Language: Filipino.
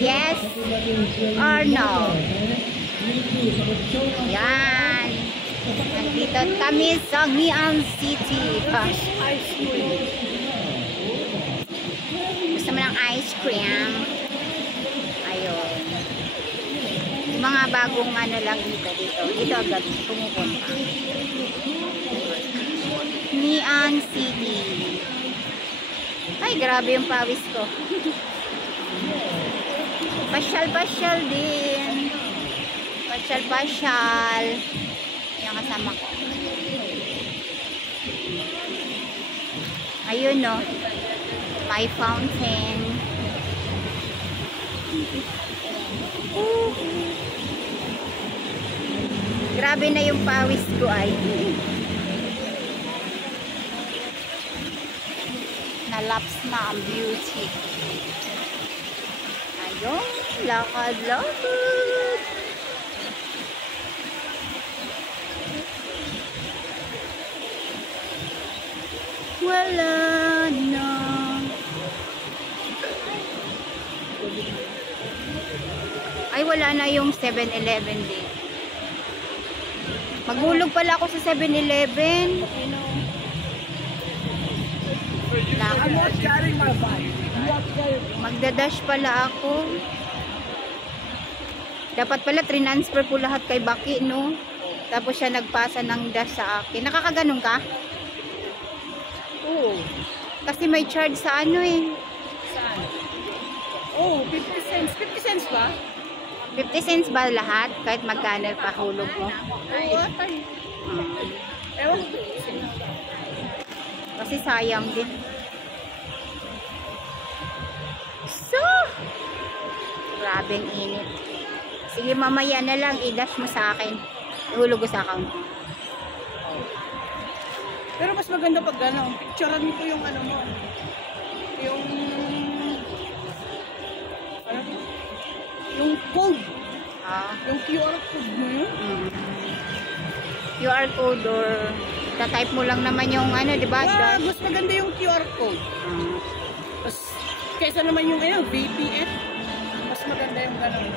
Yes or no? Yan. Nandito kami sa Ngee City. Gusto mo ng ice cream? Ayun. Mga bagong ano lang dito. Dito agad pumupunta. Ngee City. Ay, grabe yung pawis ko. Pasyal-pasyal din. Pasyal-pasyal. Yung kasama ko. Ayun, no. My fountain. Grabe na yung pawis ko ay. Nalaps na ang beauty. Ayun, lakad-lakad. Wala na. Ay, wala na yung 7-Eleven din. Maghulog pala ako sa 7-Eleven. Magdadash pala ako. Dapat pala transfer po lahat kay Baki, no? Tapos siya nagpasa ng dash sa akin. Nakakaganon ka? Oo. Kasi may charge sa ano eh. Saan? Oh, 50 cents. 50 cents ba? 50 cents ba lahat? Kahit magkano pa hulog mo? Oo, atay. Ewan ko. Kasi sayang din. So, grabing init. Sige, mamaya na lang i-dash mo sa akin. Ihulog ko sa account mo. Pero mas maganda pag gano'n. Picturean mo yung ano mo. Yung... Ano? Yung code. Yung QR code mo yun. QR code or ta-type mo lang naman yung ano, di ba? Yeah, mas maganda yung QR code. Mas, kaysa naman yung VPN. Mas maganda yung gano'n.